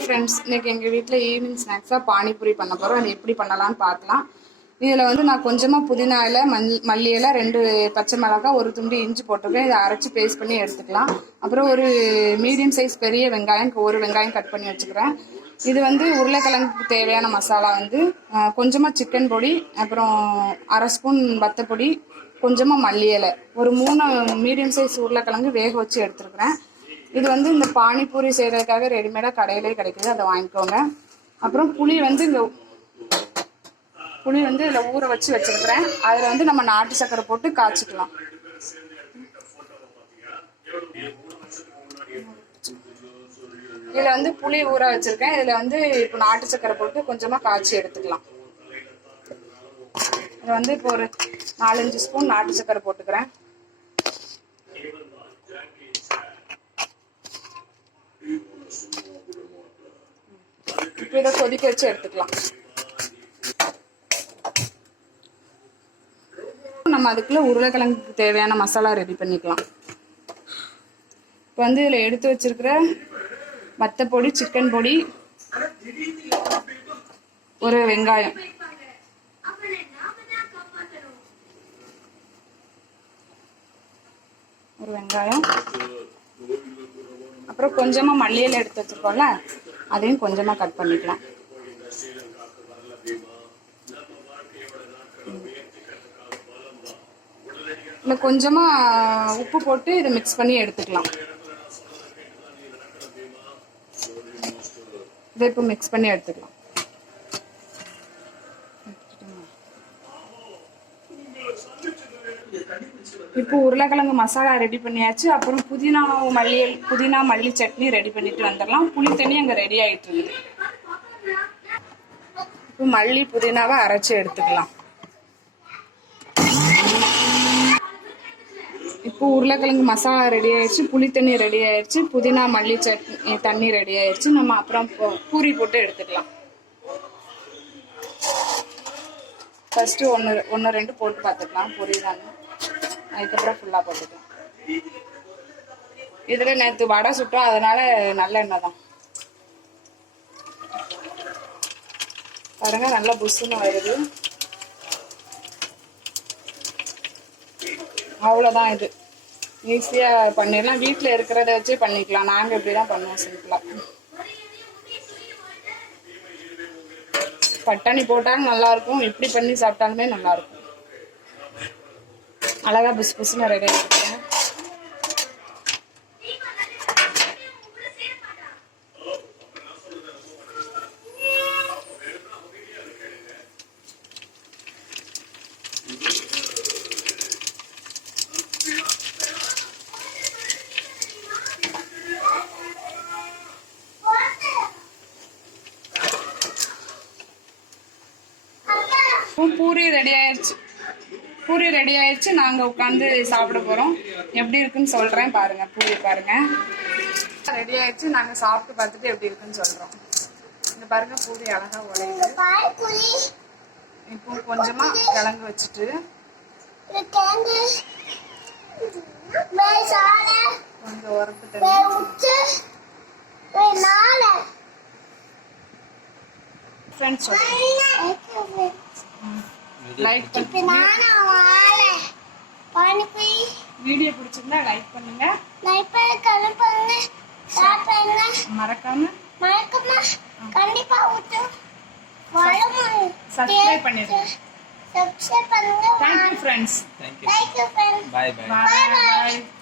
Friends, இன்னைக்கு எங்கள் வீட்டில் ஈவினிங் ஸ்நாக்ஸாக பானிபூரி பண்ண போகிறோம். அது எப்படி பண்ணலான்னு பார்க்கலாம். இதில் வந்து நான் கொஞ்சமாக புதினா இலை, மல்லி இலை, 2 பச்சை மிளகாய், 1 துண்டு இஞ்சி போட்டிருக்கேன். இதை அரைச்சி பேஸ்ட் பண்ணி எடுத்துக்கலாம். அப்புறம் ஒரு மீடியம் சைஸ் பெரிய வெங்காயம், 1 வெங்காயம் கட் பண்ணி வச்சுக்கிறேன். இது வந்து உருளைக்கிழங்குக்கு தேவையான மசாலா வந்து கொஞ்சமாக சிக்கன் பொடி, அப்புறம் 1/2 ஸ்பூன் வத்தப்பொடி, கொஞ்சமாக மல்லி இலை, ஒரு 3 மீடியம் சைஸ் உருளைக்கிழங்கு வேக வச்சு எடுத்துருக்குறேன். இது வந்து இந்த பானிபூரி செய்கிறதுக்காக ரெடிமேடாக கடையிலே கிடைக்குது, அதை வாங்கிக்கோங்க. அப்புறம் புளி வந்து இதில் ஊற வச்சு வச்சுருக்கிறேன். அதில் வந்து நம்ம நாட்டு சக்கரை போட்டு காய்ச்சிக்கலாம். இதில் வந்து புளி ஊற வச்சுருக்கேன். இதில் வந்து இப்போ நாட்டு சக்கரை போட்டு கொஞ்சமாக காய்ச்சி எடுத்துக்கலாம். இதில் வந்து இப்போ ஒரு 4-5 ஸ்பூன் நாட்டு சக்கரை போட்டுக்கிறேன். இப்போ இதை கொதிக்க வச்சு எடுத்துக்கலாம். நம்ம அதுக்குள்ள உருளைக்கிழங்குக்கு தேவையான மசாலா ரெடி பண்ணிக்கலாம். இப்போ வந்து இதில் எடுத்து வச்சிருக்கிற வத்தப்பொடி, சிக்கன் பொடி, ஒரு வெங்காயம், அப்புறம் கொஞ்சமாக மல்லி இலை எடுத்து வச்சிருக்கோம்ல, அதையும் கொஞ்சமாக கட் பண்ணிக்கலாம். இல்லை கொஞ்சமாக உப்பு போட்டு இதை மிக்ஸ் பண்ணி எடுத்துக்கலாம். இதை இப்போ மிக்ஸ் பண்ணி எடுத்துக்கலாம். இப்போ உருளைக்கிழங்கு மசாலா ரெடி பண்ணியாச்சு. அப்புறம் புதினா மல்லி சட்னி ரெடி பண்ணிட்டு வந்துடலாம். புளி தண்ணி அங்கே ரெடி ஆகிட்டு இருக்குது. இப்போ மல்லி புதினாவை அரைச்சி எடுத்துக்கலாம். இப்போ உருளைக்கிழங்கு மசாலா ரெடி ஆயிடுச்சு, புளி தண்ணி ரெடி ஆயிடுச்சு, புதினா மல்லி சட்னி தண்ணி ரெடி ஆயிடுச்சு. நம்ம அப்புறம் பூரி போட்டு எடுத்துக்கலாம். ஃபர்ஸ்ட் ஒன்று 2 போட்டு பார்த்துக்கலாம் புரியுதான்னு. அதுக்கப்புறம் ஃபுல்லாக போட்டுக்கலாம். இதில் நேற்று வடை சுட்டோம், அதனால நல்லெண்ணெய் தான். பாருங்க, நல்லா புஷ்ஷுன்னு வருது. அவ்வளோதான். இது ஈஸியாக பண்ணிடலாம். வீட்டில் இருக்கிறத வச்சே பண்ணிக்கலாம். நாங்கள் இப்படி தான் பண்ணுவோம், சிம்பிளாக. பட்டாணி போட்டாலும் நல்லாயிருக்கும், இப்படி பண்ணி சாப்பிட்டாலுமே நல்லாயிருக்கும். அழகா புஷ் புஷ்னு ரெடி ஆகிருக்கேன். பூரி ரெடி ஆயிடுச்சு. நாங்கள் உட்காந்து சாப்பிட போகிறோம். எப்படி இருக்குன்னு சொல்கிறேன் பாருங்கள். பூரி பாருங்கள் ரெடி ஆயிடுச்சு. நாங்கள் சாப்பிட்டு பார்த்துட்டு எப்படி இருக்குன்னு சொல்கிறோம். இந்த பாருங்க, பூரி அழகாக உடையுது. இப்போ கொஞ்சமாக கிழங்கு வச்சுட்டு கொஞ்சம் உரப்பு தண்ணி ஃப்ரெண்ட்ஸ் லைக் பண்ணுங்க. வீடியோ பிடிச்சிருந்தா லைக் பண்ணுங்க, மறக்காம கண்டிப்பா சப்ஸ்கிரைப் பண்ணிடுங்க. Thank you friends. Bye bye. Bye bye.